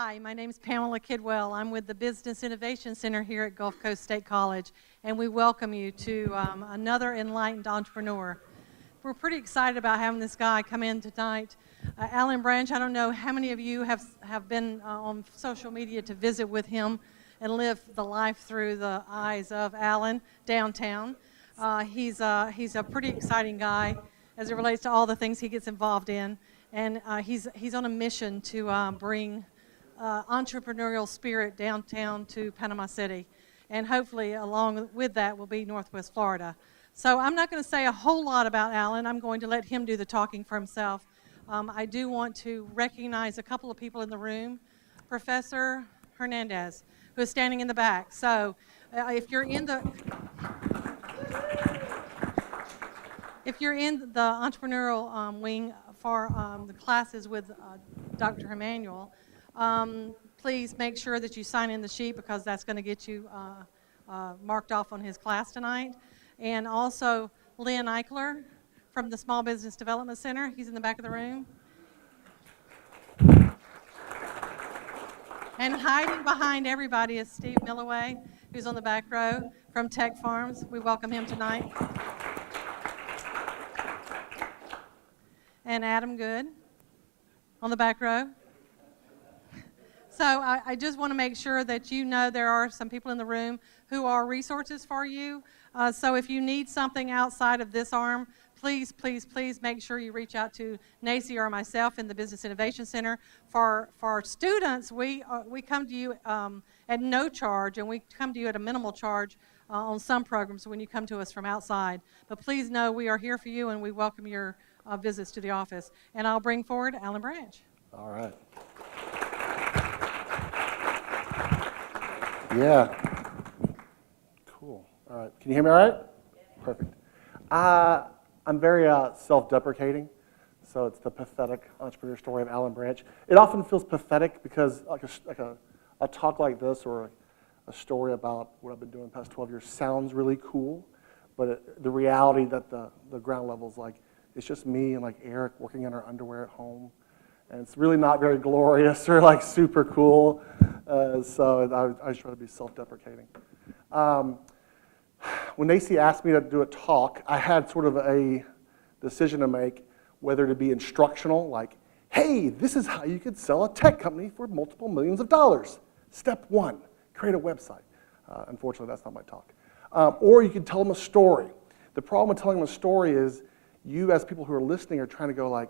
Hi, my name is Pamela Kidwell. I'm with the Business Innovation Center here at Gulf Coast State College, and we welcome you to another Enlightened entrepreneur. We're pretty excited about having this guy come in tonight. Allan Branch, I don't know how many of you have been on social media to visit with him and live the life through the eyes of Allan downtown. He's a pretty exciting guy as it relates to all the things he gets involved in, and he's on a mission to bring entrepreneurial spirit downtown to Panama City, and hopefully along with that will be Northwest Florida. So I'm not going to say a whole lot about Allan. I'm going to let him do the talking for himself. I do want to recognize a couple of people in the room. Professor Hernandez, who is standing in the back. So if you're in the entrepreneurial wing for the classes with Dr. Emmanuel, please make sure that you sign in the sheet because that's going to get you marked off on his class tonight. And also Lynn Eichler from the Small Business Development Center. He's in the back of the room. And hiding behind everybody is Steve Milloway, who's on the back row from Tech Farms. We welcome him tonight. And Adam Good on the back row. So I just want to make sure that you know there are some people in the room who are resources for you. So if you need something outside of this arm, please, please, please make sure you reach out to Nacy or myself in the Business Innovation Center. For students, we come to you at no charge, and we come to you at a minimal charge on some programs when you come to us from outside. But please know we are here for you, and we welcome your visits to the office. And I'll bring forward Allan Branch. All right. Yeah. Cool. All right. Can you hear me all right? Perfect. I'm very self-deprecating, so it's the pathetic entrepreneur story of Allan Branch. It often feels pathetic because a talk like this or a story about what I've been doing the past 12 years sounds really cool, but the reality that the ground level is like, it's just me and like Eric working in our underwear at home, and it's really not very glorious or like super cool. So I try to be self-deprecating. When Nacy asked me to do a talk, I had sort of a decision to make whether to be instructional, like, hey, this is how you could sell a tech company for multiple millions of dollars. Step one, create a website. Unfortunately, that's not my talk. Or you could tell them a story. The problem with telling them a story is you as people who are listening are trying to go like,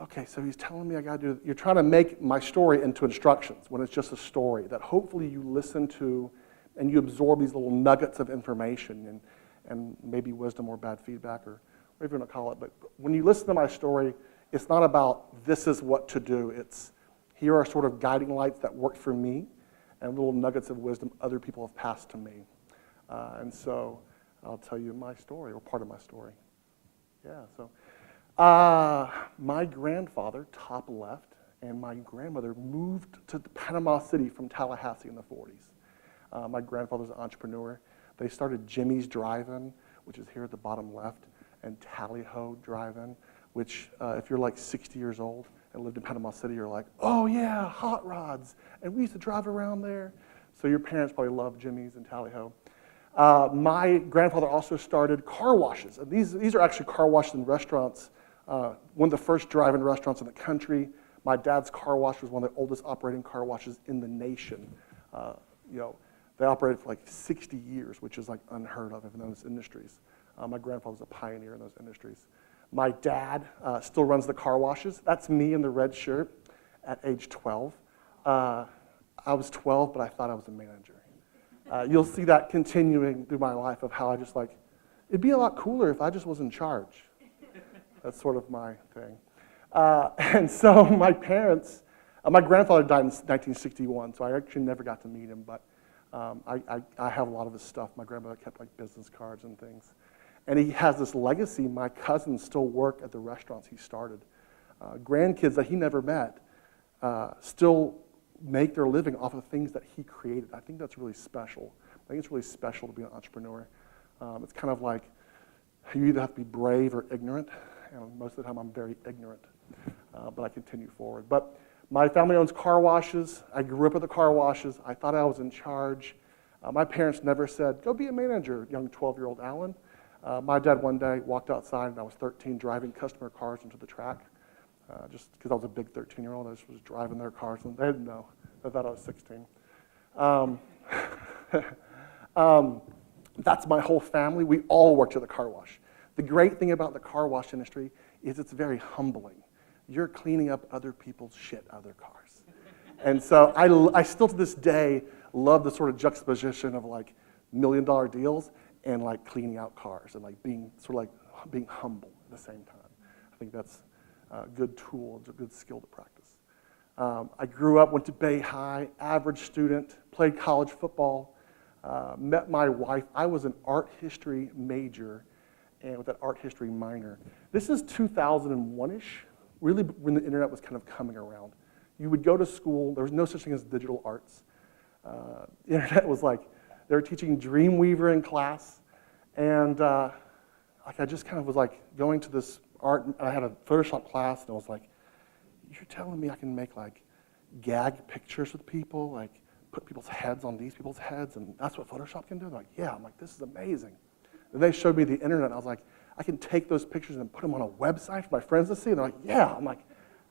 okay, so he's telling me I got to do, you're trying to make my story into instructions when it's just a story that hopefully you listen to and you absorb these little nuggets of information and maybe wisdom or bad feedback or whatever you want to call it. But when you listen to my story, it's not about this is what to do. It's here are sort of guiding lights that worked for me and little nuggets of wisdom other people have passed to me. And so I'll tell you my story or part of my story. Yeah, so my grandfather, top left, and my grandmother moved to Panama City from Tallahassee in the 40s. My grandfather's an entrepreneur. They started Jimmy's Drive-In, which is here at the bottom left, and Tally-Ho Drive-In, which if you're like 60 years old and lived in Panama City, you're like, oh yeah, hot rods, and we used to drive around there. So your parents probably love Jimmy's and Tally-Ho. My grandfather also started car washes. And these are actually car washes and restaurants. One of the first drive-in restaurants in the country. My dad's car wash was one of the oldest operating car washes in the nation. They operated for like 60 years, which is like unheard of in those industries. My grandfather was a pioneer in those industries. My dad still runs the car washes. That's me in the red shirt at age 12. I was 12, but I thought I was a manager. You'll see that continuing through my life of how I just like, it'd be a lot cooler if I just was in charge. That's sort of my thing. And so my parents, my grandfather died in 1961, so I actually never got to meet him, but I have a lot of his stuff. My grandmother kept like business cards and things. And he has this legacy. My cousins still work at the restaurants he started. Grandkids that he never met still make their living off of things that he created. I think that's really special. I think it's really special to be an entrepreneur. It's kind of like you either have to be brave or ignorant, and most of the time I'm very ignorant, but I continue forward. But My family owns car washes. I grew up at the car washes. I thought I was in charge. My parents never said, go be a manager, young 12-year-old Allan. My dad one day walked outside, and I was 13, driving customer cars into the track. Just because I was a big 13-year-old, I just was driving their cars, and they didn't know. They thought I was 16. That's my whole family. We all worked at the car wash. The great thing about the car wash industry is it's very humbling. You're cleaning up other people's shit out of their cars. And so I still to this day love the sort of juxtaposition of like $1 million deals and like cleaning out cars and like being sort of like being humble at the same time. I think that's a good tool, it's a good skill to practice. I grew up, went to Bay High, average student, played college football, met my wife. I was an art history major and with an art history minor. This is 2001-ish, really when the internet was kind of coming around. You would go to school, there was no such thing as digital arts. The internet was like, they were teaching Dreamweaver in class, and like I just kind of was like going to this art, I had a Photoshop class, and I was like, you're telling me I can make like gag pictures with people, like put people's heads on these people's heads, and that's what Photoshop can do? They're like, yeah. I'm like, this is amazing. And they showed me the internet, and I was like, I can take those pictures and put them on a website for my friends to see, and they're like, yeah. I'm like,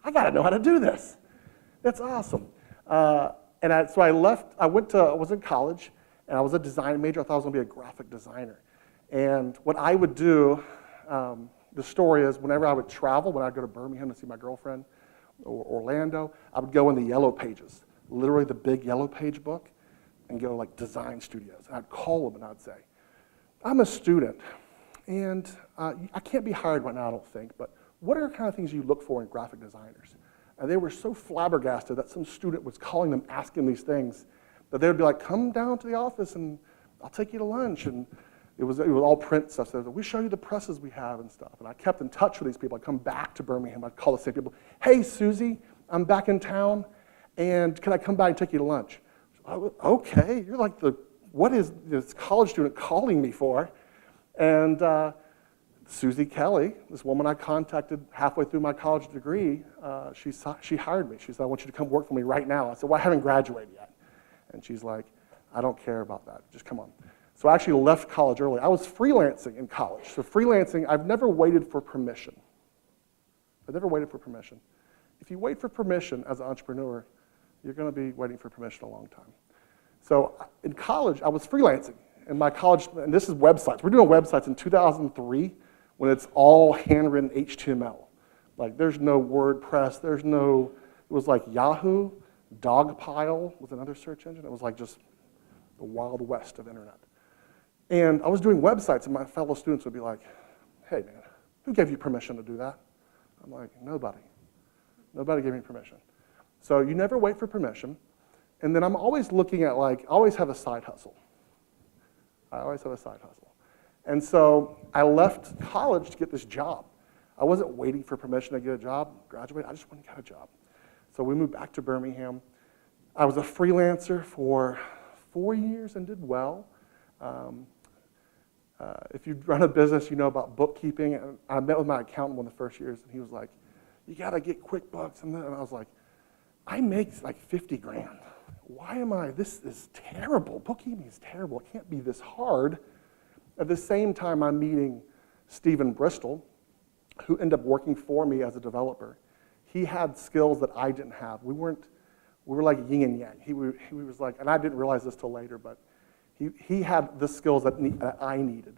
I gotta know how to do this. That's awesome. So I left, I was in college, and I was a design major. I thought I was gonna be a graphic designer. And what I would do, the story is whenever I would travel, when I'd go to Birmingham to see my girlfriend, or Orlando, I would go in the yellow pages, literally the big yellow page book, and go like design studios. And I'd call them and I'd say, I'm a student, and I can't be hired right now, I don't think, but what are the kind of things you look for in graphic designers? And they were so flabbergasted that some student was calling them, asking these things, that they would be like, come down to the office and I'll take you to lunch. And it was all print stuff. So we show you the presses we have and stuff. And I kept in touch with these people. I'd come back to Birmingham. I'd call the same people. Hey, Susie, I'm back in town, and can I come by and take you to lunch? Okay, you're like what is this college student calling me for? And Susie Kelly, this woman I contacted halfway through my college degree, she hired me. She said, I want you to come work for me right now. I said, well, I haven't graduated yet. And she's like, I don't care about that. Just come on. So I actually left college early. I was freelancing in college. So freelancing, I've never waited for permission. I've never waited for permission. If you wait for permission as an entrepreneur, you're going to be waiting for permission a long time. So in college, I was freelancing. And my college, and this is websites. We're doing websites in 2003 when it's all handwritten HTML. Like there's no WordPress, it was like Yahoo, Dogpile was another search engine. It was like just the Wild West of internet. And I was doing websites, and my fellow students would be like, hey, man, who gave you permission to do that? I'm like, nobody. Nobody gave me permission. So you never wait for permission. And then I'm always looking at, I always have a side hustle. I always have a side hustle. And so I left college to get this job. I wasn't waiting for permission to get a job, graduate. I just went and got a job. So we moved back to Birmingham. I was a freelancer for 4 years and did well. If you run a business, you know about bookkeeping. And I met with my accountant one of the first years, and he was like, you got to get QuickBooks. And I was like, I make like 50 grand. Why am I, this is terrible. Bookkeeping is terrible. It can't be this hard. At the same time, I'm meeting Stephen Bristol, who ended up working for me as a developer. He had skills that I didn't have. We were like yin and yang. He was like, and I didn't realize this till later, but he had the skills that I needed,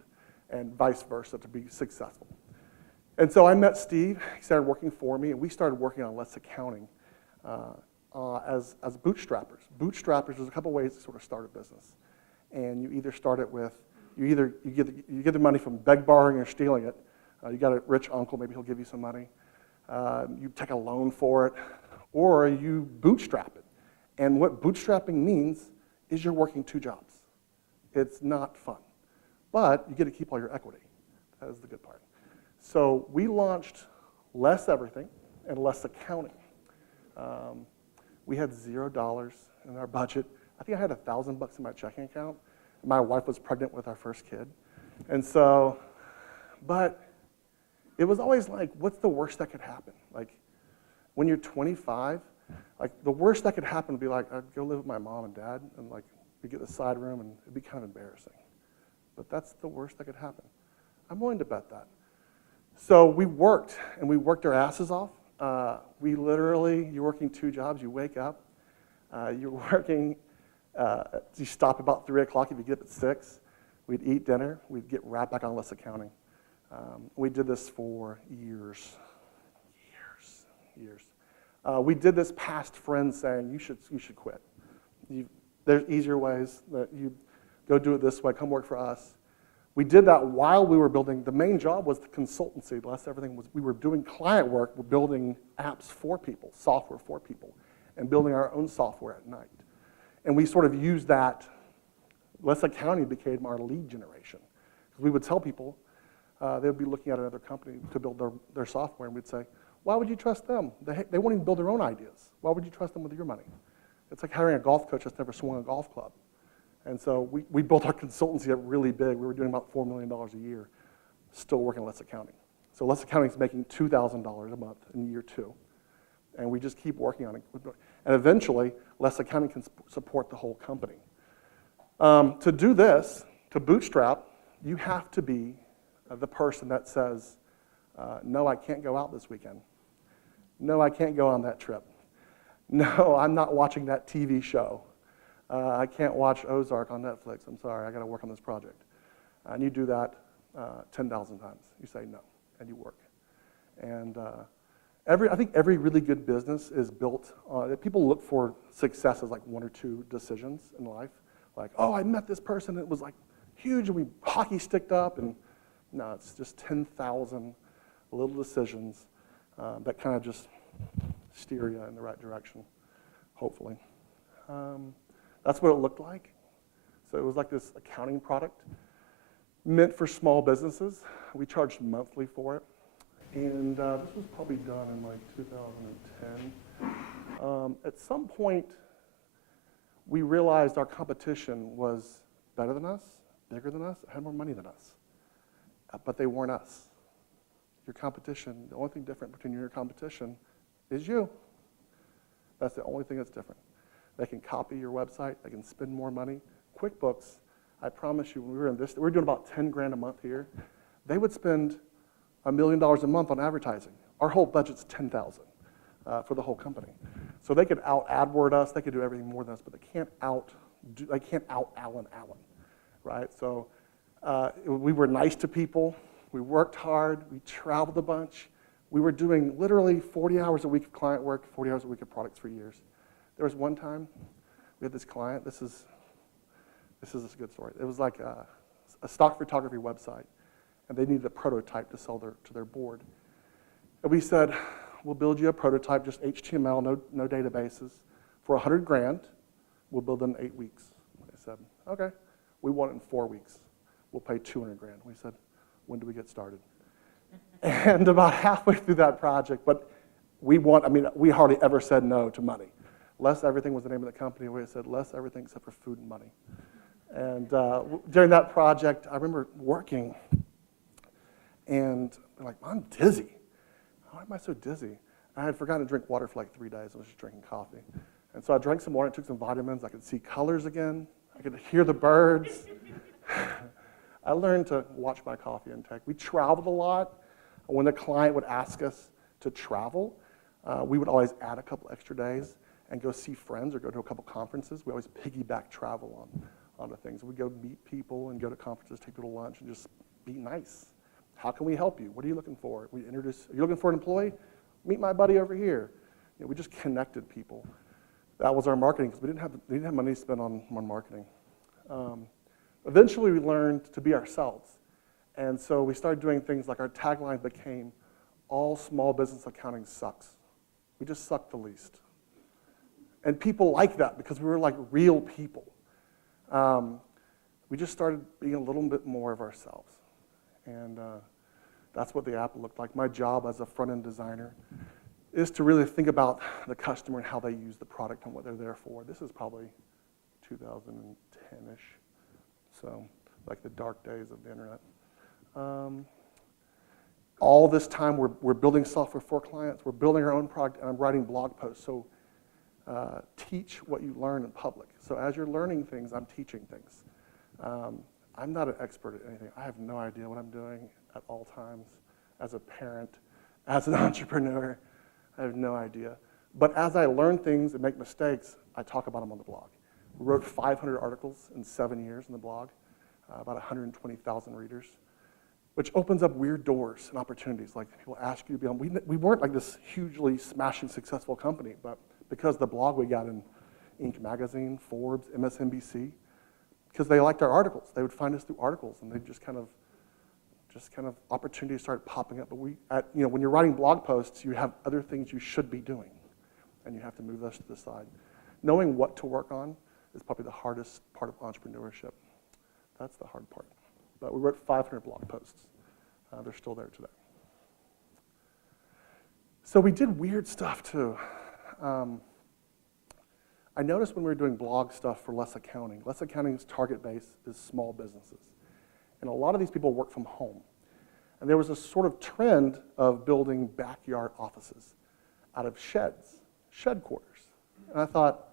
and vice versa, to be successful. And so I met Steve. He started working for me, and we started working on Let's Accounting as bootstrappers. Bootstrappers, there's a couple ways to sort of start a business. And you either start it with, you get the money from borrowing or stealing it. You got a rich uncle, maybe he'll give you some money. You take a loan for it, or you bootstrap it. And what bootstrapping means is you're working 2 jobs. It's not fun, but you get to keep all your equity. That is the good part. So we launched Less Everything and Less Accounting. We had $0 in our budget. I think I had $1,000 in my checking account. My wife was pregnant with our first kid. And so, but it was always like, what's the worst that could happen? Like, when you're 25, Like, the worst that could happen would be like, I'd go live with my mom and dad, and like, we get the side room, and it'd be kind of embarrassing. But that's the worst that could happen. I'm willing to bet that. So we worked, and we worked our asses off. We literally, you're working 2 jobs, you wake up, you're working, you stop about 3 o'clock if you get up at 6. We'd eat dinner, we'd get right back on less accounting. We did this for years. We did this past friends saying, you should quit. There's easier ways that you go do it this way, come work for us. We did that while we were building. The main job was the consultancy. The rest everything was, we were doing client work, we're building apps for people, software for people, and building our own software at night. And we sort of used that, less accounting became our lead generation. We would tell people, they would be looking at another company to build their software, and we'd say, why would you trust them? They won't even build their own ideas. Why would you trust them with your money? It's like hiring a golf coach that's never swung a golf club. And so we built our consultancy up really big. We were doing about $4 million a year, still working less accounting. So less accounting is making $2,000 a month in year 2. And we just keep working on it. And eventually, less accounting can support the whole company. To do this, to bootstrap, you have to be the person that says, no, I can't go out this weekend. No, I can't go on that trip. No, I'm not watching that TV show. I can't watch Ozark on Netflix. I'm sorry, I got to work on this project. And you do that 10,000 times. You say no, and you work. And I think every really good business is built on, people look for success as like 1 or 2 decisions in life. Like, oh, I met this person, it was like huge, and we hockey sticked up, and no, it's just 10,000 little decisions that kind of just steer you in the right direction, hopefully. That's what it looked like. So it was like this accounting product meant for small businesses. We charged monthly for it. And this was probably done in like 2010. At some point, we realized our competition was better than us, bigger than us, had more money than us. But they weren't us. Your competition, the only thing different between you and your competition is you. That's the only thing that's different. They can copy your website, they can spend more money. QuickBooks, I promise you, when we were in this, we were doing about 10 grand a month here. They would spend $1 million a month on advertising. Our whole budget's 10,000 for the whole company. So they could out AdWord us, they could do everything more than us, but they can't out Allan, right? So we were nice to people, we worked hard, we traveled a bunch. We were doing literally 40 hours a week of client work, 40 hours a week of products for years. There was one time, we had this client, this is a good story. It was like a stock photography website, and they needed a prototype to sell to their board. And we said, we'll build you a prototype, just HTML, no databases, for 100 grand. We'll build it in 8 weeks. They said, okay. We want it in 4 weeks. We'll pay 200 grand. We said, when do we get started? And about halfway through that project, but we hardly ever said no to money. Less Everything was the name of the company. We said less everything except for food and money. And during that project, I remember working, and I'm like, I'm dizzy. Why am I so dizzy? I had forgotten to drink water for like 3 days. I was just drinking coffee. And so I drank some water, took some vitamins. I could see colors again. I could hear the birds. I learned to watch my coffee intake. We traveled a lot. When the client would ask us to travel, we would always add a couple extra days and go see friends or go to a couple conferences. We always piggyback travel onto things. We'd go meet people and go to conferences, take people to lunch, and just be nice. How can we help you? What are you looking for? We introduce, are you looking for an employee? Meet my buddy over here. You know, we just connected people. That was our marketing, because we didn't have money to spend on marketing. Eventually, we learned to be ourselves. And so we started doing things like our tagline became, all small business accounting sucks. We just suck the least. And people like that because we were like real people. We just started being a little bit more of ourselves. And that's what the app looked like. My job as a front-end designer is to really think about the customer and how they use the product and what they're there for. This is probably 2010-ish, so like the dark days of the internet. All this time, we're building software for clients. We're building our own product, and I'm writing blog posts. So teach what you learn in public. So as you're learning things, I'm teaching things. I'm not an expert at anything. I have no idea what I'm doing at all times. As a parent, as an entrepreneur, I have no idea. But as I learn things and make mistakes, I talk about them on the blog. We wrote 500 articles in 7 years in the blog, about 120,000 readers, which opens up weird doors and opportunities. Like people ask you to be on. We weren't like this hugely smashing successful company, but because of the blog we got in Inc. magazine, Forbes, MSNBC, because they liked our articles. They would find us through articles, and they just kind of opportunities started popping up. But when you're writing blog posts, you have other things you should be doing, and you have to move those to the side. Knowing what to work on is probably the hardest part of entrepreneurship. That's the hard part. But we wrote 500 blog posts. They're still there today. So we did weird stuff too. I noticed when we were doing blog stuff for Less Accounting's target base is small businesses. And a lot of these people work from home. And there was a sort of trend of building backyard offices out of sheds, shed quarters. And I thought,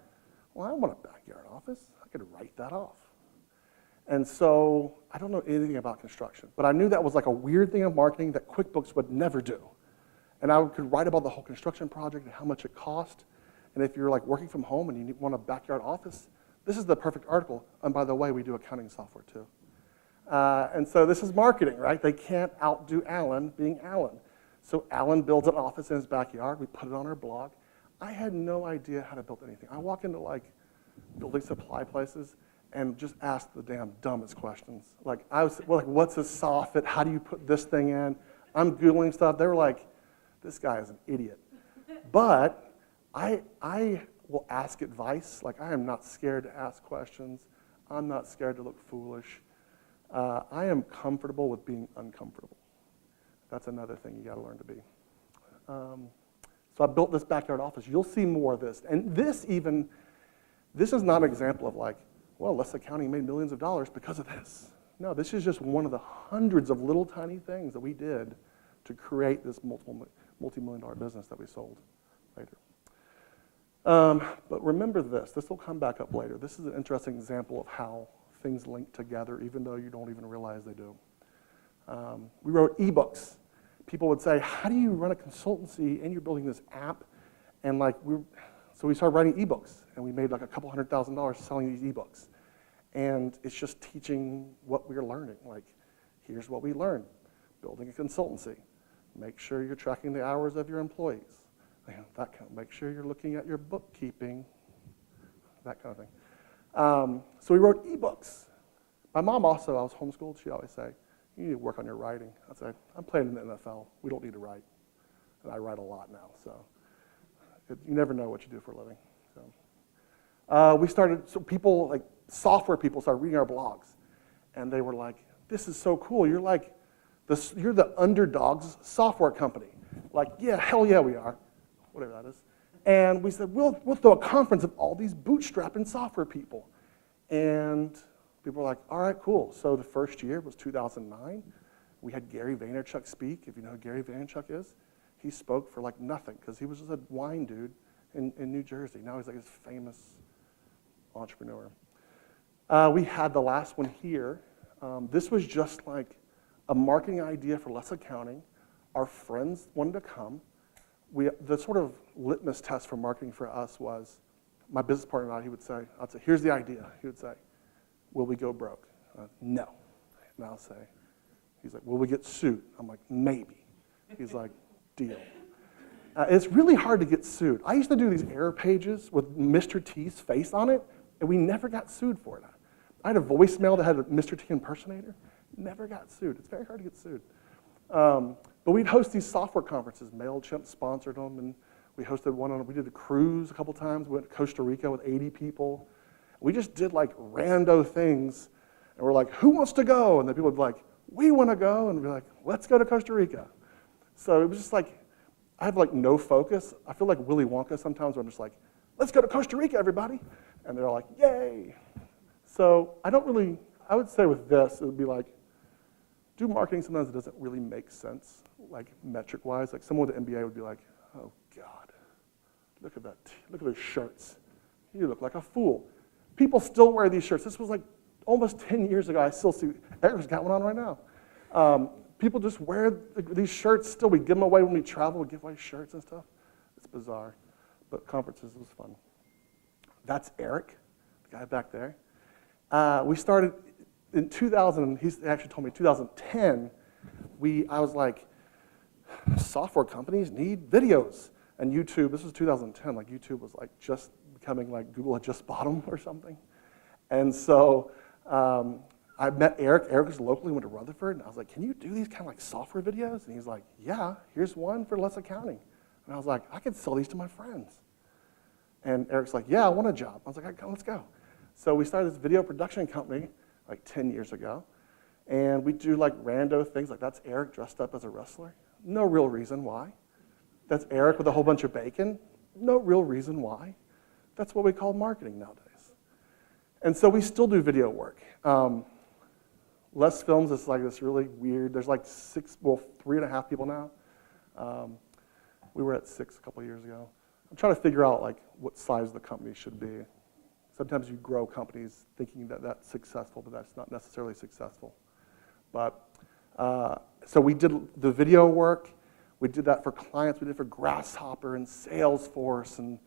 well, I want a backyard office. I could write that off. And so I don't know anything about construction, but I knew that was like a weird thing of marketing that QuickBooks would never do. And I could write about the whole construction project and how much it cost. And if you're like working from home and you want a backyard office, this is the perfect article. And by the way, we do accounting software too. And so this is marketing, right? They can't outdo Allan being Allan. So Allan builds an office in his backyard. We put it on our blog. I had no idea how to build anything. I walk into like building supply places and just ask the damn dumbest questions. Like I was like, what's a soffit? How do you put this thing in? I'm Googling stuff. They were like, this guy is an idiot. But I will ask advice. Like I am not scared to ask questions. I'm not scared to look foolish. I am comfortable with being uncomfortable. That's another thing you got to learn to be. So I built this backyard office. You'll see more of this. And this is not an example of like, well, Less Accounting made millions of dollars because of this. No, this is just one of the hundreds of little tiny things that we did to create this multi-million-dollar business that we sold later. But remember this will come back up later. This is an interesting example of how things link together, even though you don't even realize they do. We wrote ebooks. People would say, how do you run a consultancy and you're building this app? And so we started writing ebooks, and we made like a couple $100,000 selling these ebooks. And it's just teaching what we're learning. Like, here's what we learned. Building a consultancy. Make sure you're tracking the hours of your employees. Make sure you're looking at your bookkeeping, that kind of thing. So we wrote ebooks. My mom also, I was homeschooled, she'd always say, you need to work on your writing. I'd say, I'm playing in the NFL. We don't need to write. And I write a lot now, so you never know what you do for a living. So people, like software people, started reading our blogs. And they were like, this is so cool. You're like, you're the underdog's software company. Like, yeah, hell yeah, we are. Whatever that is. And we said, we'll throw a conference of all these bootstrapping software people. And people were like, all right, cool. So the first year was 2009. We had Gary Vaynerchuk speak. If you know who Gary Vaynerchuk is, he spoke for like nothing because he was just a wine dude in New Jersey. Now he's like this famous entrepreneur. We had the last one here. This was just like a marketing idea for Less Accounting. Our friends wanted to come. The sort of litmus test for marketing for us was, my business partner and I'd say, here's the idea. He would say, will we go broke? No. And I'll say, he's like, will we get sued? I'm like, maybe. He's like, deal. It's really hard to get sued. I used to do these error pages with Mr. T's face on it, and we never got sued for it. I had a voicemail that had a Mr. T impersonator. Never got sued. It's very hard to get sued. But we'd host these software conferences. MailChimp sponsored them, and we hosted one we did a cruise a couple times. We went to Costa Rica with 80 people. We just did like rando things, and we're like, who wants to go? And then people would be like, we want to go, and we'd be like, let's go to Costa Rica. So it was just like, I had like no focus. I feel like Willy Wonka sometimes where I'm just like, let's go to Costa Rica, everybody. And they're all like, yay. So I would say with this, it would be like, do marketing sometimes it doesn't really make sense, like metric-wise. Like someone with an MBA would be like, oh God, look at that, look at those shirts. You look like a fool. People still wear these shirts. This was like almost 10 years ago. I still see, Eric's got one on right now. People just wear these shirts still. We give them away when we travel. We give away shirts and stuff. It's bizarre, but conferences was fun. That's Eric, the guy back there. We started in 2000, he actually told me 2010, I was like, software companies need videos. And YouTube, this was 2010, like YouTube was like just becoming like Google had just bought them or something. And so I met Eric. Eric was locally, went to Rutherford, and I was like, can you do these kind of like software videos? And he's like, yeah, here's one for less accounting. And I was like, I could sell these to my friends. And Eric's like, yeah, I want a job. I was like, let's go. So we started this video production company like 10 years ago. And we do like rando things, like that's Eric dressed up as a wrestler. No real reason why. That's Eric with a whole bunch of bacon. No real reason why. That's what we call marketing nowadays. And so we still do video work. Less Films is like this really weird, there's like 3.5 people now. We were at 6 a couple years ago. I'm trying to figure out like what size the company should be. Sometimes you grow companies thinking that that's successful, but that's not necessarily successful. But so we did the video work. We did that for clients. We did it for Grasshopper and Salesforce, and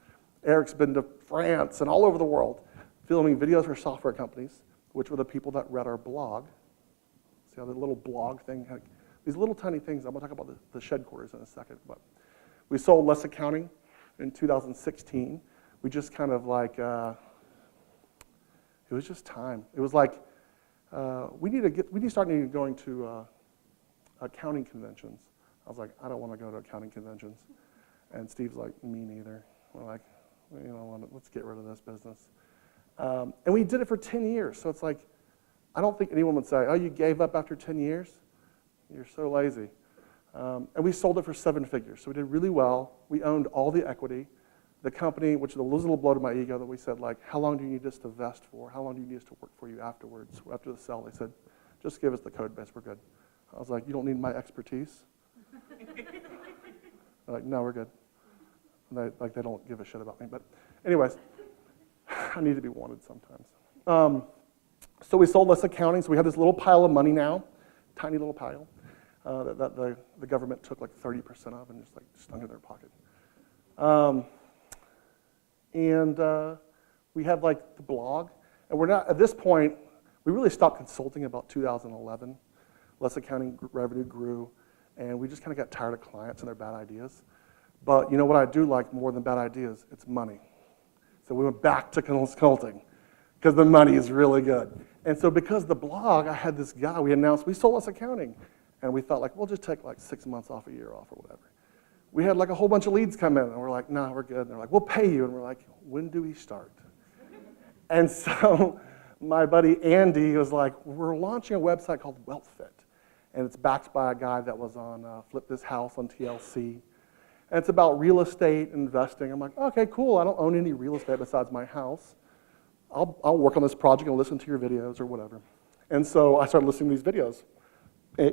Eric's been to France and all over the world filming videos for software companies, which were the people that read our blog. See how the little blog thing, these little tiny things, I'm gonna talk about the Shedquarters in a second, but we sold Less Accounting in 2016. We just kind of like, it was just time. It was like, we need to start going to accounting conventions. I was like, I don't want to go to accounting conventions. And Steve's like, me neither. We're like, you know, let's get rid of this business. And we did it for 10 years. So it's like, I don't think anyone would say, oh, you gave up after 10 years? You're so lazy. And we sold it for 7 figures. So we did really well. We owned all the equity. The company, which was a little blow to my ego, that we said, like, how long do you need us to vest for? How long do you need us to work for you afterwards? After the sell, they said, just give us the code base, we're good. I was like, you don't need my expertise? They're like, no, we're good. And they don't give a shit about me. But anyways, I need to be wanted sometimes. So we sold Less Accounting. So we have this little pile of money now, tiny little pile, that the government took like 30% of and just like stung in their pocket. We have like the blog. And we're not, at this point, we really stopped consulting about 2011. Less Accounting revenue grew. And we just kind of got tired of clients and their bad ideas. But you know what I do like more than bad ideas? It's money. So we went back to consulting because the money is really good. And so because the blog, I had this guy, we announced we sold Less Accounting. And we thought like, we'll just take like 6 months off, a year off or whatever. We had like a whole bunch of leads come in and we're like, no, we're good. And they're like, we'll pay you. And we're like, when do we start? And so my buddy Andy was like, we're launching a website called WealthFit. And it's backed by a guy that was on Flip This House on TLC. And it's about real estate investing. I'm like, okay, cool. I don't own any real estate besides my house. I'll work on this project and listen to your videos or whatever. And so I started listening to these videos. So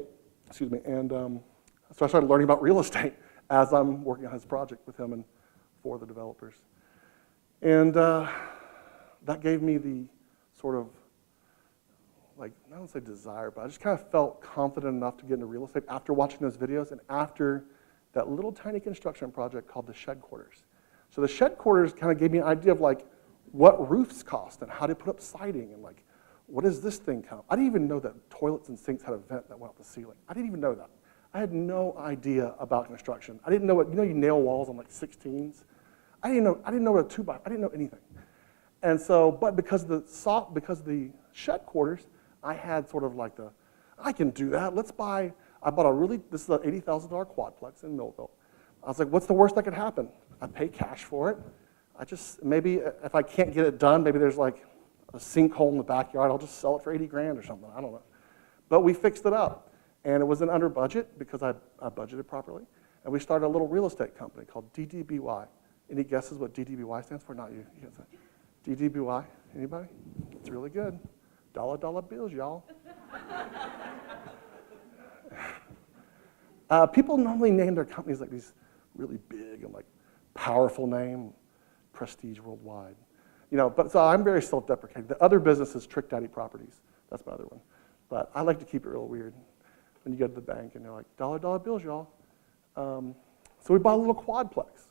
I started learning about real estate as I'm working on his project with him and for the developers. And that gave me the sort of, like, I don't say desire, but I just kind of felt confident enough to get into real estate after watching those videos and after that little tiny construction project called the Shedquarters. So the Shedquarters kind of gave me an idea of like what roofs cost and how to put up siding and like, what does this thing count? I didn't even know that toilets and sinks had a vent that went up the ceiling. I didn't even know that. I had no idea about construction. I didn't know what, you know, you nail walls on like 16s. I didn't know what a 2x, I didn't know anything. And so, but because the Shedquarters, I had sort of like I can do that. I bought this is an $80,000 quadplex in Millville. I was like, what's the worst that could happen? I pay cash for it. Maybe if I can't get it done, maybe there's like a sinkhole in the backyard, I'll just sell it for 80 grand or something, I don't know. But we fixed it up. And it wasn't under budget because I budgeted properly. And we started a little real estate company called DDBY. Any guesses what DDBY stands for? Not you. You guys say DDBY? Anybody? It's really good. Dollar bills, y'all. People normally name their companies like these really big and like powerful name, prestige worldwide. But so I'm very self-deprecating. The other business is Trick Daddy Properties. That's my other one. But I like to keep it real weird. When you go to the bank and you're like, dollar bills, y'all. So we bought a little quadplex.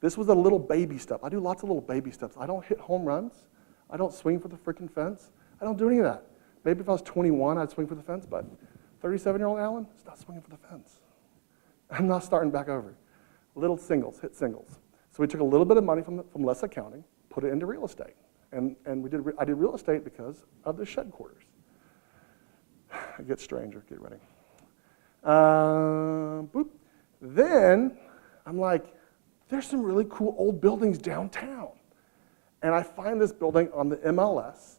This was a little baby step. I do lots of little baby steps. I don't hit home runs. I don't swing for the freaking fence. I don't do any of that. Maybe if I was 21, I'd swing for the fence, but 37-year-old Allan is not swinging for the fence. I'm not starting back over. Little singles, hit singles. So we took a little bit of money from less accounting, put it into real estate. And I did real estate because of the shed quarters. It gets stranger, get ready. Boop. Then I'm like, there's some really cool old buildings downtown. And I find this building on the MLS,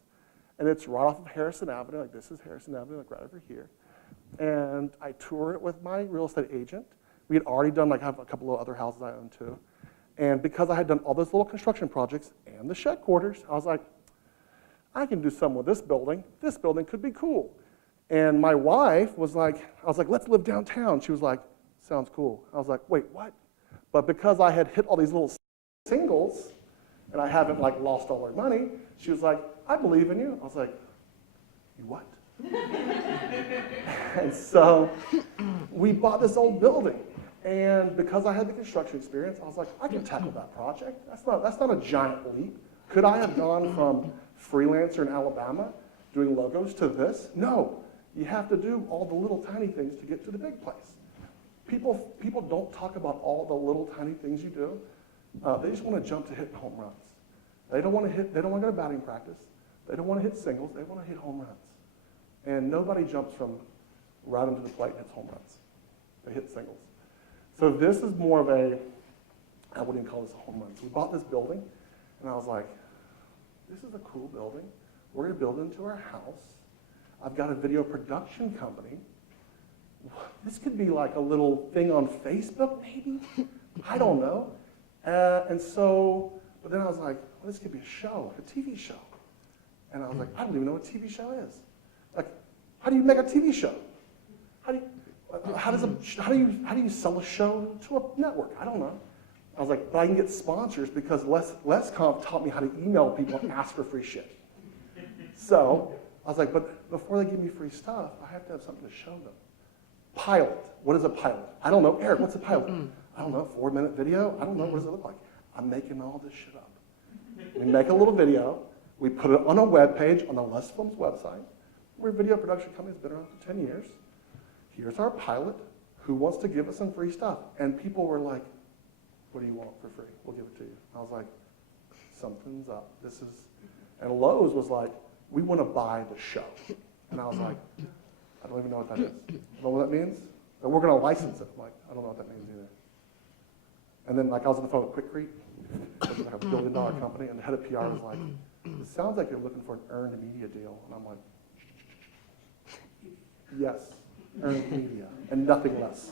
and it's right off of Harrison Avenue, like this is Harrison Avenue, like right over here. And I tour it with my real estate agent. We had already done, like, I have a couple of other houses I own too. And because I had done all those little construction projects and the shed quarters, I was like, I can do something with this building. This building could be cool. And my wife was like, I was like, let's live downtown. She was like, sounds cool. I was like, wait, what? But because I had hit all these little singles, and I haven't like lost all our money, she was like, I believe in you. I was like, you what? And so we bought this old building. And because I had the construction experience, I was like, I can tackle that project. That's not a giant leap. Could I have gone from freelancer in Alabama doing logos to this? No. You have to do all the little tiny things to get to the big place. People don't talk about all the little tiny things you do. They just want to jump to hit home runs. They don't want to go to batting practice. They don't want to hit singles. They want to hit home runs. And nobody jumps from right into the plate and hits home runs. They hit singles. So this is more of a, I wouldn't even call this a home run. So we bought this building, and I was like, this is a cool building. We're going to build it into our house. I've got a video production company. This could be like a little thing on Facebook, maybe? I don't know. And so, but then I was like, well, this could be a show, a TV show. And I was like, I don't even know what a TV show is. Like, how do you make a TV show? How do you sell a show to a network? I don't know. I was like, but I can get sponsors because Les Conf taught me how to email people and ask for free shit. So I was like, but before they give me free stuff, I have to have something to show them. Pilot. What is a pilot? I don't know. Eric, what's a pilot? I don't know. 4-minute video? I don't know. What does it look like? I'm making all this shit up. We make a little video. We put it on a web page on the Les Films website. We're a video production company that's been around for 10 years. Here's our pilot. Who wants to give us some free stuff? And people were like, what do you want for free? We'll give it to you. I was like, something's up. And Lowe's was like, we want to buy the show. And I was like, I don't even know what that is. You know what that means? That we're going to license it. I'm like, I don't know what that means either. And then like I was on the phone with Quikrete, which is like a $1 billion company, and the head of PR was like, it sounds like you're looking for an earned media deal. And I'm like, yes, earned media, and nothing less.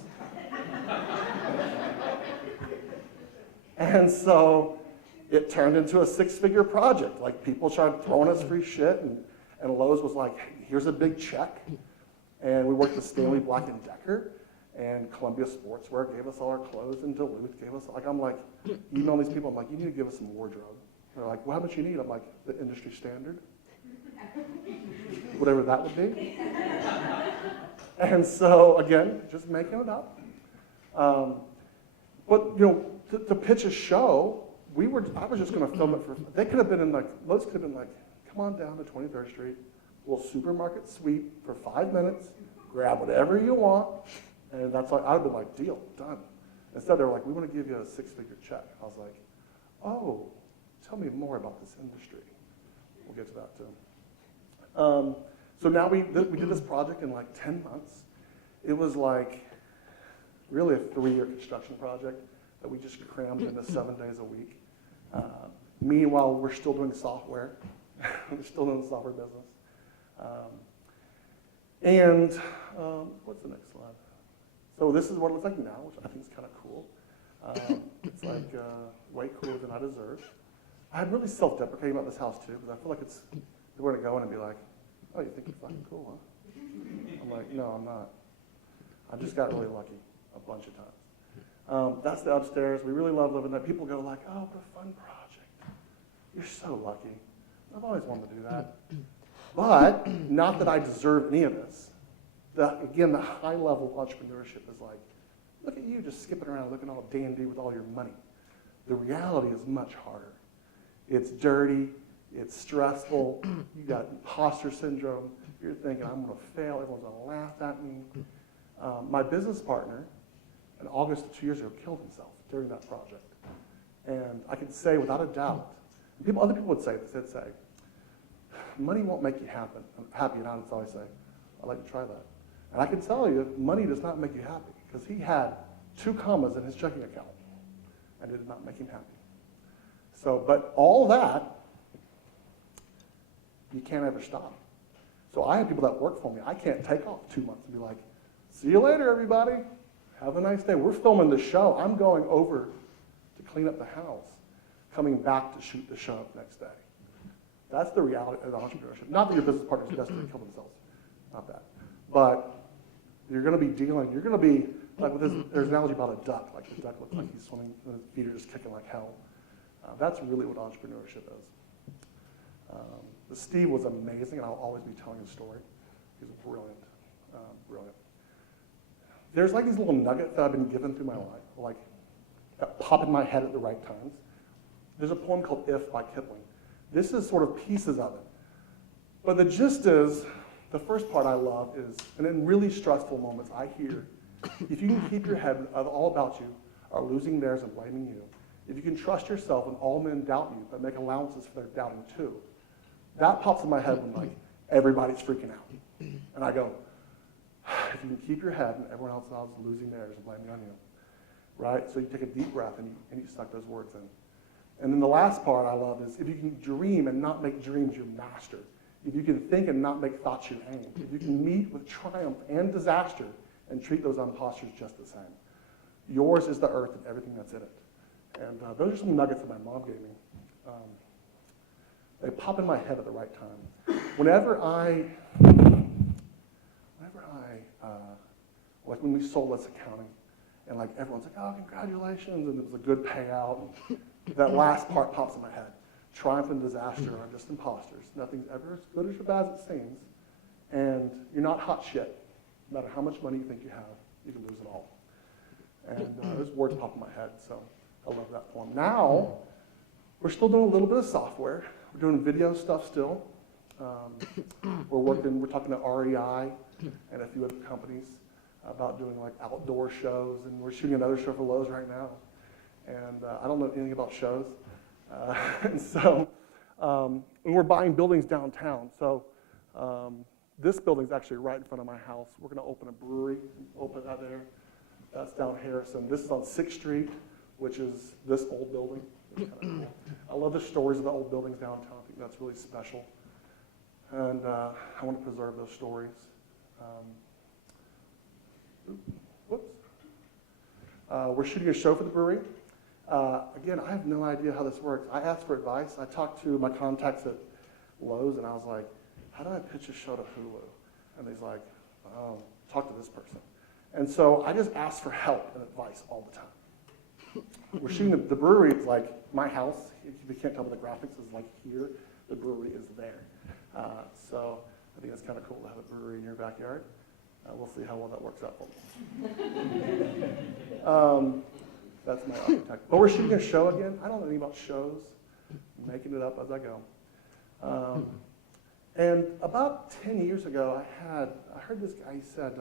And so it turned into a 6-figure project. Like people started throwing us free shit, and Lowe's was like, here's a big check. And we worked with Stanley Black & Decker, and Columbia Sportswear gave us all our clothes, and Duluth gave us, like, I'm like, emailing these people, I'm like, you need to give us some wardrobe. They're like, well, how much you need? I'm like, the industry standard. Whatever that would be. And so, again, just making it up. But, to pitch a show, I was just going to film it for, they could have been in, like, Lowe's could have been like, come on down to 23rd Street, little supermarket sweep for 5 minutes, grab whatever you want, and that's like, I would have been like, deal, done. Instead, they were like, we want to give you a 6-figure check. I was like, oh, tell me more about this industry. We'll get to that too. So now we did this project in like 10 months. It was like really a 3-year construction project that we just crammed into 7 days a week. Meanwhile, we're still doing software. We're still doing the software business. What's the next slide? So this is what it looks like now, which I think is kind of cool. It's like way cooler than I deserve. I'm really self-deprecating about this house too, because I feel like we're going to go in and be like, oh, you think you're fucking cool, huh? I'm like, no, I'm not. I just got really lucky a bunch of times. That's the upstairs. We really love living there. People go like, oh, what a fun project. You're so lucky. I've always wanted to do that. But not that I deserve any of this. Again, the high level of entrepreneurship is like, look at you just skipping around looking all dandy with all your money. The reality is much harder. It's dirty. It's stressful. You got imposter syndrome. You're thinking, I'm going to fail. Everyone's going to laugh at me. My business partner, in August of 2 years ago, killed himself during that project. And I can say without a doubt, other people would say this, they'd say, money won't make you happy. And I would always say, I'd like to try that. And I can tell you, money does not make you happy, because he had 2 commas in his checking account, and it did not make him happy. So, but all that, you can't ever stop. So I have people that work for me. I can't take off 2 months and be like, see you later, everybody. Have a nice day. We're filming the show. I'm going over to clean up the house, coming back to shoot the show next day. That's the reality of entrepreneurship. Not that your business partners desperately kill themselves. Not that. But you're going to be you're going to be, like with this, there's an analogy about a duck. Like the duck looks like he's swimming, and his feet are just kicking like hell. That's really what entrepreneurship is. Steve was amazing, and I'll always be telling his story. He's brilliant, brilliant. There's like these little nuggets that I've been given through my life, like that pop in my head at the right times. There's a poem called If by Kipling. This is sort of pieces of it. But the gist is, the first part I love is, and in really stressful moments, I hear, if you can keep your head of all about you are losing theirs and blaming you, if you can trust yourself when all men doubt you, but make allowances for their doubting too, that pops in my head when like everybody's freaking out. And I go, if you can keep your head and everyone else is losing theirs and blaming on you, right? So you take a deep breath and you suck those words in. And then the last part I love is, if you can dream and not make dreams your master, if you can think and not make thoughts your aim, if you can meet with triumph and disaster and treat those impostures just the same, yours is the earth and everything that's in it. And those are some nuggets that my mom gave me. They pop in my head at the right time. Whenever I like when we sold Let's Accounting, and like everyone's like, oh, congratulations, and it was a good payout. That last part pops in my head. Triumph and disaster are just imposters. Nothing's ever as good or as bad as it seems. And you're not hot shit. No matter how much money you think you have, you can lose it all. And those words pop in my head, so I love that poem. Now, we're still doing a little bit of software. We're doing video stuff still. We're talking to REI and a few other companies about doing like outdoor shows, and we're shooting another show for Lowe's right now. And I don't know anything about shows. And so, and we're buying buildings downtown. So this building's actually right in front of my house. We're gonna open a brewery, open that there. That's down Harrison. This is on 6th Street, which is this old building. It's kind of cool. I love the stories of the old buildings downtown. I think that's really special. And I want to preserve those stories. We're shooting a show for the brewery. Again, I have no idea how this works. I asked for advice. I talked to my contacts at Lowe's, and I was like, how do I pitch a show to Hulu? And he's like, oh, talk to this person. And so I just asked for help and advice all the time. We're shooting the brewery. It's like my house. If you can't tell by the graphics, is like here. The brewery is there. So I think it's kind of cool to have a brewery in your backyard. We'll see how well that works out for me. That's my architect. But we're shooting a show again. I don't know anything about shows. I'm making it up as I go. And about 10 years ago, I heard this guy, he said,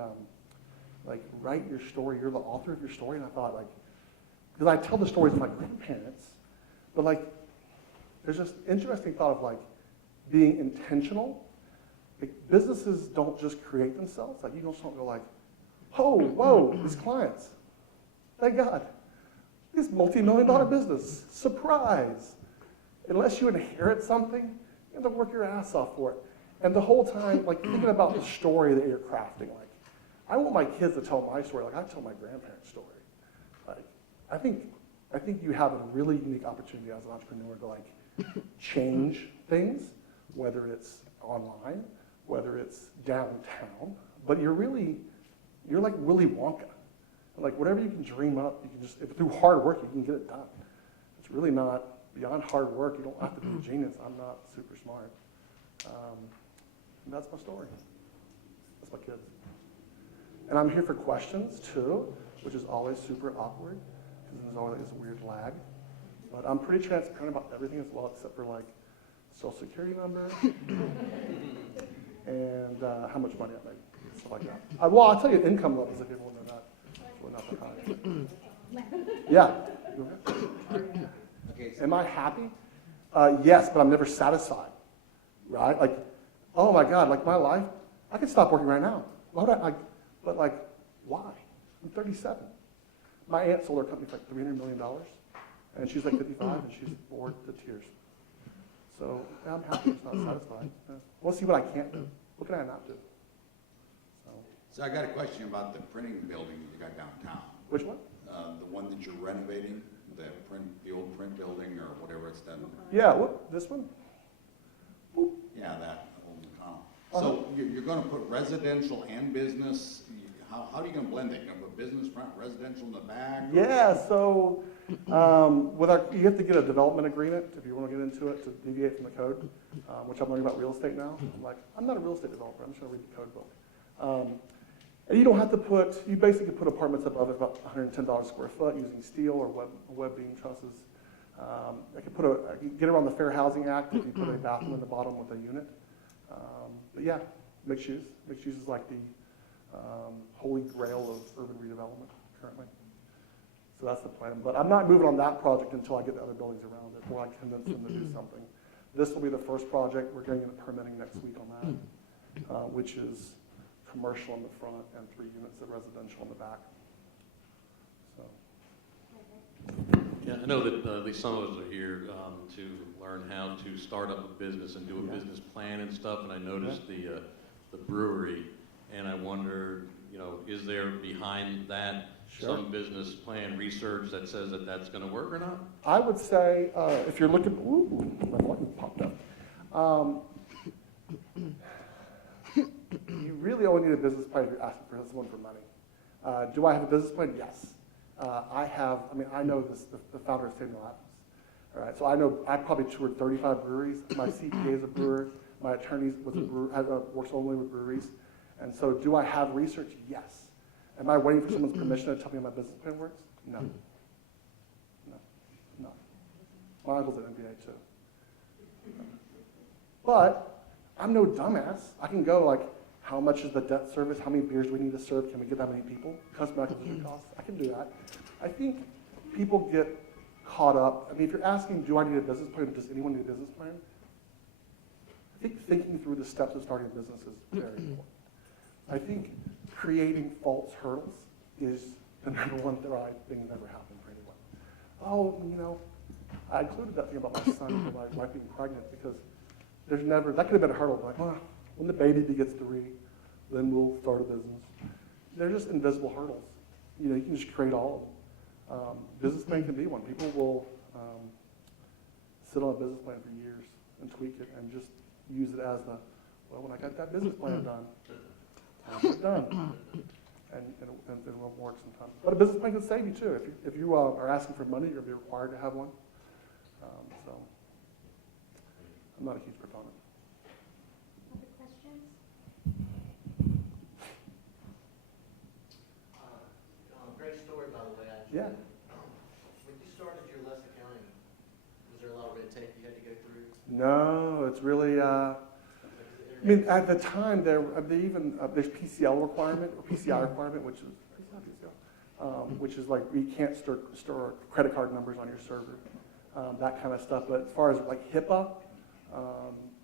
like, write your story. You're the author of your story. And I thought, like, because I tell the stories of my grandparents, but like, there's this interesting thought of like being intentional. Like, businesses don't just create themselves. Like, you don't go like, oh, whoa, these clients. Thank God. This multi-million-dollar business. Surprise. Unless you inherit something, you have to work your ass off for it. And the whole time, like, thinking about the story that you're crafting, like, I want my kids to tell my story like I tell my grandparents' story. Like, I think you have a really unique opportunity as an entrepreneur to like change things, whether it's online, whether it's downtown, but you're like Willy Wonka. Like whatever you can dream up, you can just, if through hard work, you can get it done. It's really not beyond hard work. You don't have to be a genius. I'm not super smart. And that's my story. That's my kids. And I'm here for questions too, which is always super awkward because there's always this weird lag. But I'm pretty transparent about everything as well, except for like social security number and how much money I make, stuff like that. Well, I'll tell you income levels if you want to know that. Well, not that high. Yeah. Okay, so Am I happy? Yes, but I'm never satisfied. Right? Like, oh my God, like my life, I could stop working right now. Why would I? But like, why? I'm 37. My aunt sold her company for like $300 million, and she's like 55, and she's bored to tears. So yeah, I'm happy, it's not satisfied. We'll see what I can't do. What can I not do? So I got a question about the printing building you got downtown. Which one? The one that you're renovating, the old print building or whatever it's done. Yeah, this one? Yeah, that old town. So you're going to put residential and business. How are you going to blend it? You're going to put business front, residential in the back? Yeah, so you have to get a development agreement if you want to get into it to deviate from the code, which I'm learning about real estate now. I'm not a real estate developer. I'm just going to read the code book. And you don't have to you basically put apartments above it about $110 a square foot using steel or web beam trusses. I could get around the Fair Housing Act if you put a bathroom in the bottom with a unit. But yeah, mixed use. Mixed use is like the holy grail of urban redevelopment currently. So that's the plan. But I'm not moving on that project until I get the other buildings around it, or I convince them to do something. This will be the first project. We're getting into permitting next week on that, which is commercial in the front and 3 units of residential in the back. So. Yeah, I know that at least some of us are here to learn how to start up a business and do a business plan and stuff. And I noticed the brewery, and I wondered, is there behind that some business plan research that says that that's going to work or not? I would say if you're looking, my button popped up. You really only need a business plan if you're asking for someone for money. Do I have a business plan? Yes. I know the founder of Enlightened. All right, so I probably toured 35 breweries. My CPA is a brewer. My attorney was a brewer, works only with breweries. And so do I have research? Yes. Am I waiting for someone's permission to tell me how my business plan works? No. No. My uncle's at MBA too. But I'm no dumbass. I can go like, how much is the debt service? How many beers do we need to serve? Can we get that many people? Customer acquisition costs. I can do that. I think people get caught up. If you're asking, do I need a business plan? Does anyone need a business plan? I think thinking through the steps of starting a business is very important. I think creating false hurdles is the number one thing that never happened for anyone. Oh, I included that thing about my son and my wife being pregnant because that could have been a hurdle. Like, when the baby gets 3, then we'll start a business. They're just invisible hurdles. You can just create all of them. Business plan can be one. People will sit on a business plan for years and tweak it and just use it as when I got that business plan done, it's done. And it won't work sometimes. But a business plan can save you too. If you are asking for money, you'll be required to have one. So I'm not a huge proponent. Other questions? Great story, by the way. Yeah. When you started your less accounting, was there a lot of red tape you had to go through? No, it's really. At the time, there's PCL requirement or PCI requirement, which is like you can't store credit card numbers on your server, that kind of stuff. But as far as like HIPAA,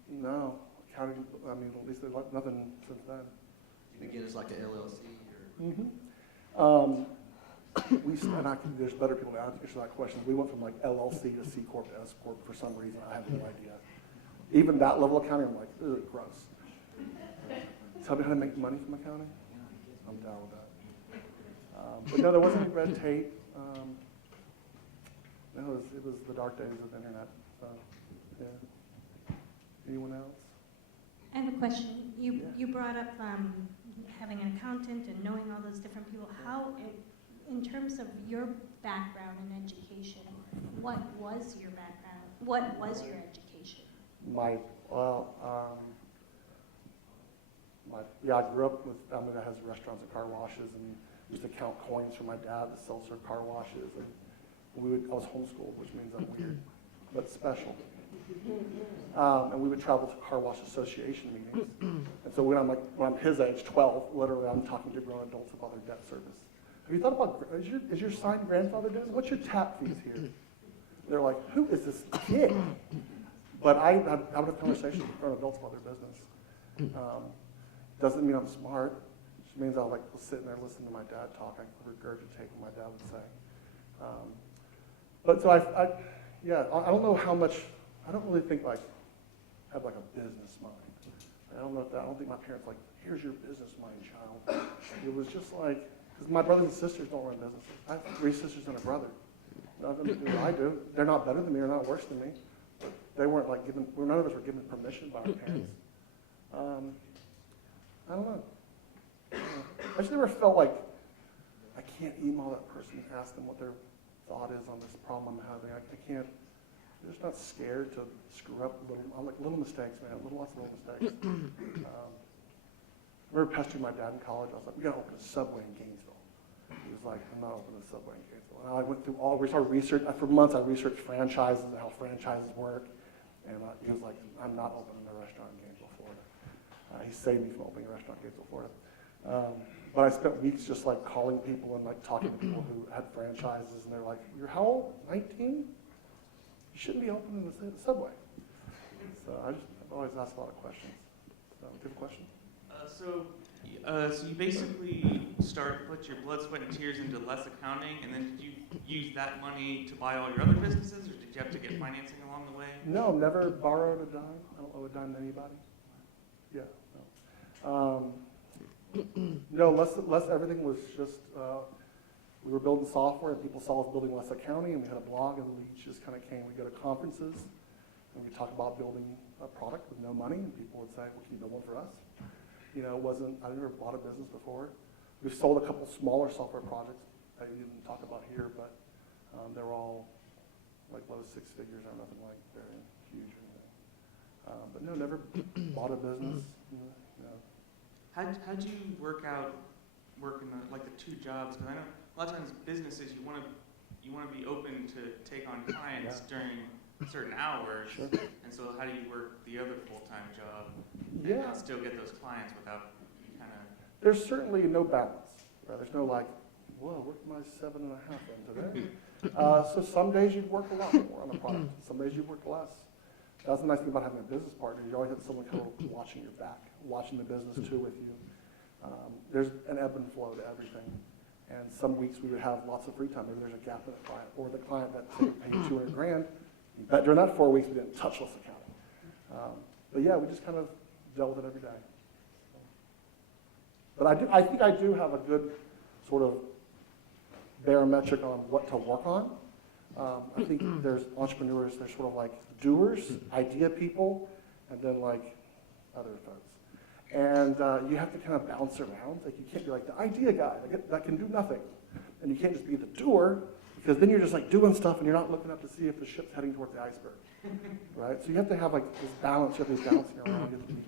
no, accounting. At least there's nothing since then. You begin as like an LLC or? Mm-hmm. There's better people to answer that question. We went from like LLC to C Corp to S Corp for some reason. I have no idea. Even that level of accounting, I'm like, ugh, gross. Tell me how to make money from accounting? I'm down with that. But no, there wasn't any red tape. No, it was the dark days of the internet. So, yeah. Anyone else? I have a question. You brought up having an accountant and knowing all those different people. in terms of your background in education, what was your background? What was your education? I grew up with a family that has restaurants and car washes, and used to count coins for my dad to self-serve car washes. And I was homeschooled, which means I'm weird, but special. And we would travel to car wash association meetings. And so when I'm his age, 12, literally I'm talking to grown adults about their debt service. Have you thought about, is your signed grandfather dead? What's your tap fees here? They're like, who is this kid? But I would have conversations with grown adults about their business. Doesn't mean I'm smart. It just means I'll like sit in there and listen to my dad talk. I regurgitate what my dad would say. But so I don't know how much. I don't really think I have like a business mind. I don't think my parents like, here's your business mind, child. It was just like, because my brothers and sisters don't run businesses. I have 3 sisters and a brother. None of them do what I do. They're not better than me or not worse than me. But they weren't like none of us were given permission by our parents. I don't know. I just never felt like I can't email that person and ask them what their thought is on this problem I'm having. I can't. I'm just not scared to screw up little mistakes, man. Lots of little mistakes. I remember pestering my dad in college. I was like, we gotta open a Subway in Gainesville. He was like, I'm not opening a Subway in Gainesville. And I went through we started research. For months, I researched franchises and how franchises work. And he was like, I'm not opening a restaurant in Gainesville, Florida. He saved me from opening a restaurant in Gainesville, Florida. But I spent weeks just like calling people and like talking to people who had franchises, and they're like, "You're how old? 19? You shouldn't be opening the Subway." So I've always asked a lot of questions. So, do you have a question? So you basically put your blood, sweat, and tears into less accounting, and then did you use that money to buy all your other businesses, or did you have to get financing along the way? No, never borrowed a dime. I don't owe a dime to anybody. Yeah, no. No, less everything was just, we were building software and people saw us building less accounting, and we had a blog, and leads just kind of came. We'd go to conferences and we'd talk about building a product with no money, and people would say, well, can you build one for us? You know, I never bought a business before. We've sold a couple smaller software projects that we didn't talk about here, but they're all like low 6 figures or nothing like very huge or anything. But no, never bought a business. No. How'd you work in the 2 jobs? Because I know a lot of times businesses you want to be open to take on clients during certain hours. Sure. And so how do you work the other full-time job and still get those clients without kind of? There's certainly no balance. Right? There's no like, whoa, where's my 7.5 in today? So some days you'd work a lot more on the product. Some days you'd work less. That's the nice thing about having a business partner. You always have someone kind of watching your back, watching the business too with you. There's an ebb and flow to everything. And some weeks we would have lots of free time. Maybe there's a gap in the client, or the client that paid $200,000. But during that 4 weeks, we didn't touch less accounting. But yeah, we just kind of dealt with it every day. But I think I do have a good sort of barometric on what to work on. I think there's entrepreneurs, they're sort of like doers, idea people, and then like other folks. And you have to kind of bounce around. Like you can't be like the idea guy that can do nothing. And you can't just be the doer, because then you're just like doing stuff and you're not looking up to see if the ship's heading towards the iceberg. Right? So you have to have like this balance, you have to be bouncing around. You have to be,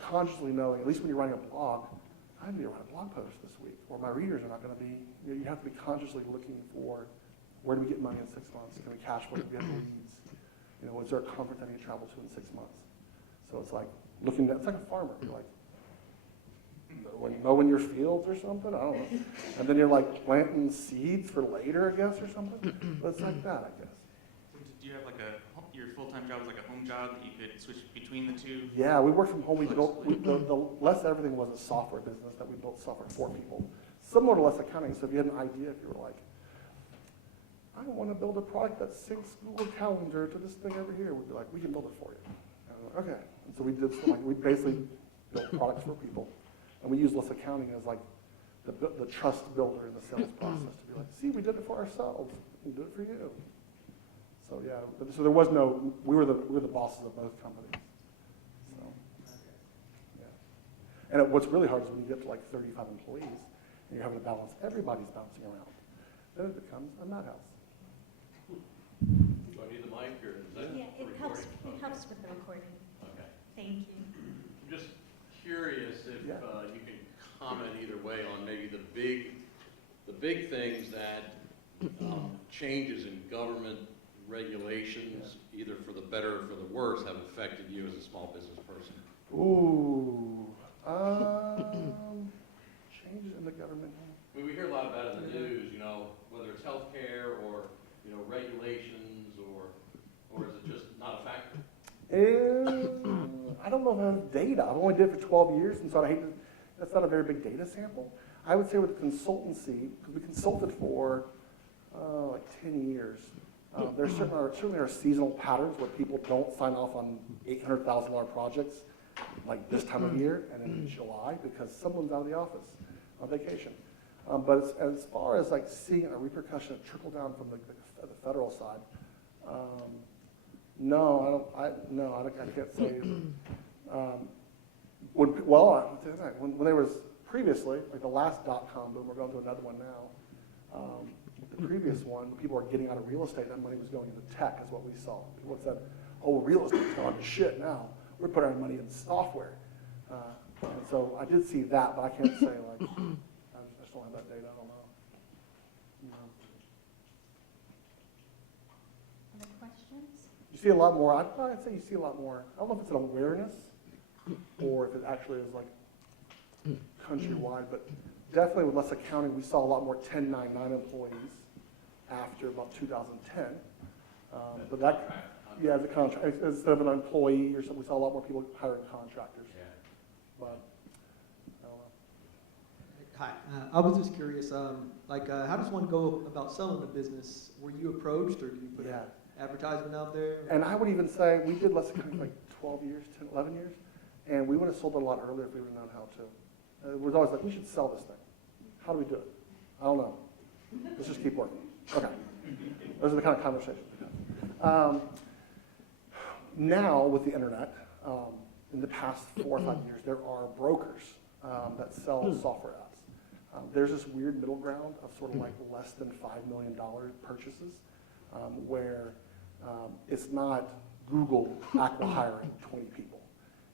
consciously knowing, at least when you're writing a blog, I need to write a blog post this week, or my readers are not going to be, you have to be consciously looking for, where do we get money in 6 months? Can we cash flow? Do we have leads? Is there a conference I need to travel to in 6 months? So it's like looking at, it's like a farmer. You're like, mowing your fields or something? I don't know. And then you're like planting seeds for later, I guess, or something. But it's like that, I guess. So did you have like your full-time job was like a home job that you could switch between the two? Yeah, we worked from home. We built, the less everything was a software business that we built software for people. Similar to less accounting. So if you had an idea, if you were like, I want to build a product that syncs Google Calendar to this thing over here, we'd be like, we can build it for you. And we're like, okay. And so we did we basically built products for people. And we use less accounting as like the trust builder in the sales process to be like, see, we did it for ourselves. We can do it for you. So yeah, so there was no, we were the bosses of both companies. So, yeah. And what's really hard is when you get to like 35 employees and you're having to balance everybody's bouncing around, then it becomes a madhouse. Do I need the mic, or is that Yeah, for it helps, recording? it helps with the recording. Okay. Thank you. I'm just curious if Yeah. you can comment either way on maybe the big things that changes in government regulations, either for the better or for the worse, have affected you as a small business person. Ooh, changes in the government. I mean, we hear a lot about it in the news, whether it's healthcare or, regulations, or is it just not a factor? I don't know if I have data. I've only did it for 12 years, and so that's not a very big data sample. I would say with consultancy, because we consulted for like 10 years, there certainly are seasonal patterns where people don't sign off on $800,000 projects like this time of year and in July because someone's out of the office on vacation. But as far as like seeing a repercussion trickle down from the federal side, no, I can't say. When there was previously, like the last dot-com boom, we're going through another one now. The previous one, people were getting out of real estate, that money was going into tech, is what we saw. People said, oh, real estate's gone to shit now. We're putting our money in software. And so I did see that, but I can't say, like, I just don't have that data, I don't know. Other questions? You see a lot more, I'd say you see a lot more, I don't know if it's an awareness or if it actually is like countrywide, but definitely with less accounting, we saw a lot more 1099 employees after about 2010. But that, yeah, as a contract, instead of an employee or something, we saw a lot more people hiring contractors. Yeah. But, I don't know. Hi, I was just curious, how does one go about selling a business? Were you approached, or did you put Yeah. an advertisement out there? And I would even say, we did less accounting like 12 years, 10, 11 years, and we would have sold it a lot earlier if we would have known how to. It was always like, we should sell this thing. How do we do it? I don't know. Let's just keep working. Okay. Those are the kind of conversations we have. Now, with the internet, in the past 4 or 5 years, there are brokers that sell software apps. There's this weird middle ground of sort of like less than $5 million purchases, where it's not Google acqui-hiring 20 people.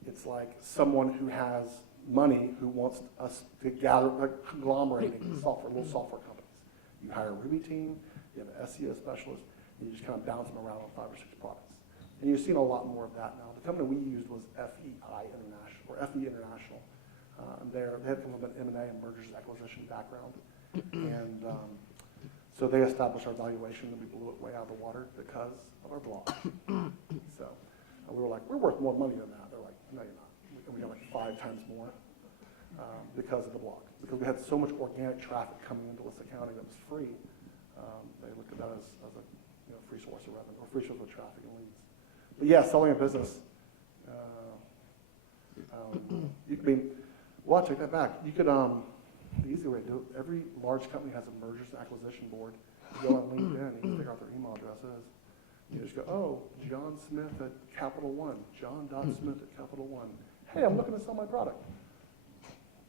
It's like someone who has money who wants us to gather, like conglomerating little software companies. You hire a Ruby team, you have an SEO specialist, and you just kind of bounce them around on 5 or 6 products. And you're seeing a lot more of that now. The company we used was FEI International, or FE International. They had come from an M&A and mergers and acquisition background. And so they established our valuation, and we blew it way out of the water because of our blog. So we were like, we're worth more money than that. They're like, no, you're not. And we got like 5 times more because of the blog. Because we had so much organic traffic coming into List Accounting that was free, they looked at that as a free source of revenue, or free source of traffic and leads. But yeah, selling a business, well, take that back. You could, the easy way to do it, every large company has a mergers and acquisition board. You go on LinkedIn and you figure out their email addresses. You just go, oh, John Smith at Capital One, John.Smith at Capital One. Hey, I'm looking to sell my product.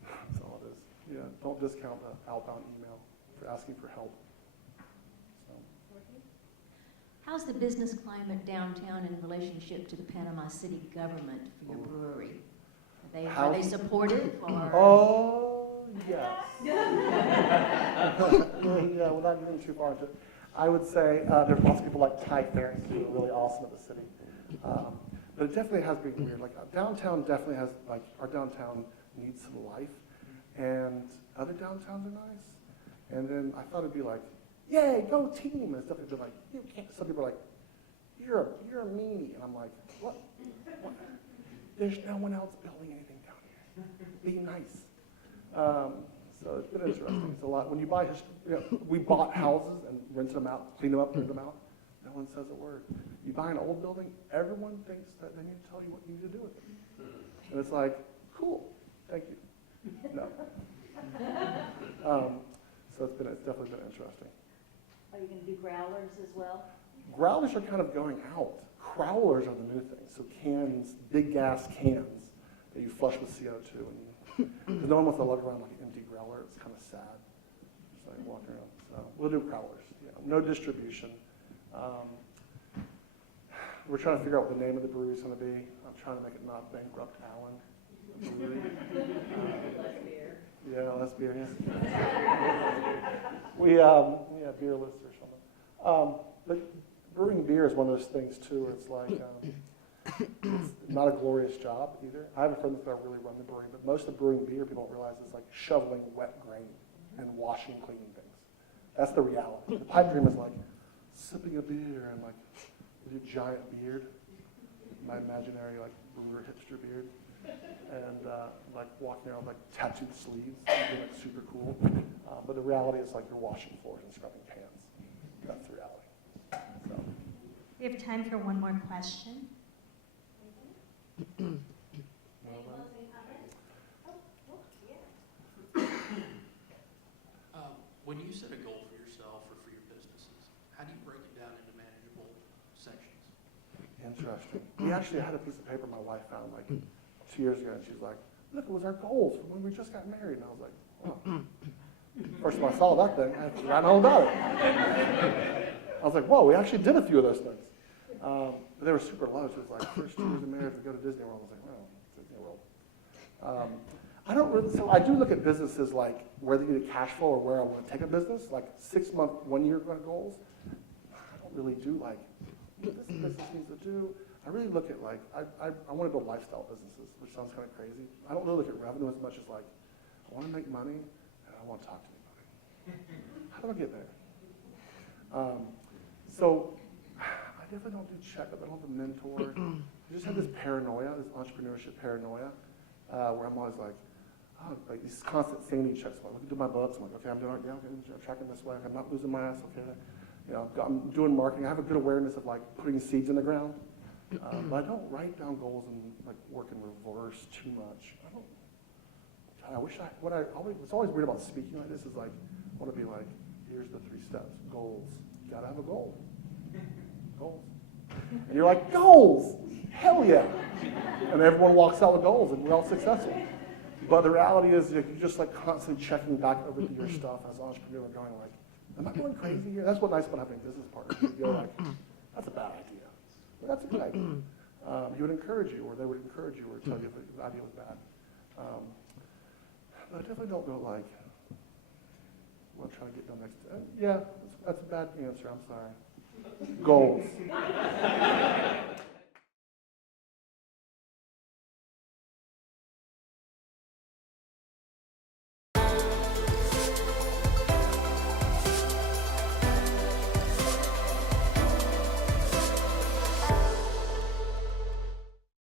That's all it is. Yeah, don't discount the outbound email for asking for help. So. How's the business climate downtown in relationship to the Panama City government for your brewery? Are they supportive, or? Oh, yes. Yeah, without getting too far into it, I would say there's lots of people like Ty Ferris who are really awesome at the city. But it definitely has been weird. Like downtown definitely has, like our downtown needs some life, and other downtowns are nice. And then I thought it'd be like, yay, go team, and stuff. It'd be like, you can't. Some people are like, you're a meanie, and I'm like, what? There's no one else building anything down here. Be nice. So it's been interesting. It's a lot. When you buy, we bought houses and rented them out, cleaned them up, rented them out. No one says a word. You buy an old building, everyone thinks that they need to tell you what you need to do with it. And it's like, cool, thank you. No. So it's definitely been interesting. Are you going to do growlers as well? Growlers are kind of going out. Crowlers are the new thing. So cans, big gas cans that you flush with CO2 and you Because no one wants to lug around like an empty growler. It's kind of sad. Just like walking around. So we'll do growlers. No distribution. We're trying to figure out what the name of the brewery is going to be. I'm trying to make it not bankrupt Allan. Less beer. Yeah, less beer, yeah. We have beer lists or something. But brewing beer is one of those things too. It's like it's not a glorious job either. I have a friend that really run the brewery, but most of brewing beer, people don't realize, is like shoveling wet grain and washing, cleaning things. That's the reality. The pipe dream is like sipping a beer and like with your giant beard, my imaginary like brewer hipster beard, and like walking around with like tattooed sleeves, and being like super cool. But the reality is like you're washing floors and scrubbing pans. That's the reality. So. We have time for one more question. When you set a goal for yourself or for your businesses, how do you break it down into manageable sections? Interesting. We actually had a piece of paper my wife found like 2 years ago, and she was like, "Look, it was our goals from when we just got married." And I was like, "Oh." First time I saw that thing, I forgot all about it. I was like, "Whoa, we actually did a few of those things." But they were super low. She was like, "First 2 years of marriage, we go to Disney World." I was like, "Well, Disney World." I don't really, so I do look at businesses like where they need a cash flow or where I want to take a business, like 6 month, 1 year goals. I don't really do like, what this business needs to do. I really look at like, I want to build lifestyle businesses, which sounds kind of crazy. I don't really look at revenue as much as like, I want to make money and I want to talk to anybody. How do I get there? So I definitely don't do checkup. I don't have a mentor. I just have this paranoia, this entrepreneurship paranoia, where I'm always like these constant sanity checks. I look at my books. I'm like, okay, I'm doing it. Yeah, okay, I'm tracking this way. I'm not losing my ass. Okay, you know, I'm doing marketing. I have a good awareness of like putting seeds in the ground, but I don't write down goals and like work in reverse too much. I don't. God, I wish I. What's always weird about speaking like this is like, I want to be like, here's the 3 steps. Goals. You gotta have a goal. Goals. And you're like, goals. Hell yeah. And everyone walks out with goals, and we're all successful. But the reality is, you're just like constantly checking back over to your stuff as an entrepreneur, going like, am I going crazy here? That's what's nice about having a business partner. You go like, that's a bad idea. But that's a good idea. He would encourage you, or they would encourage you, or tell you if the idea was bad. But I definitely don't go like, what I'm trying to get done next. Yeah, that's a bad answer. I'm sorry. Goals.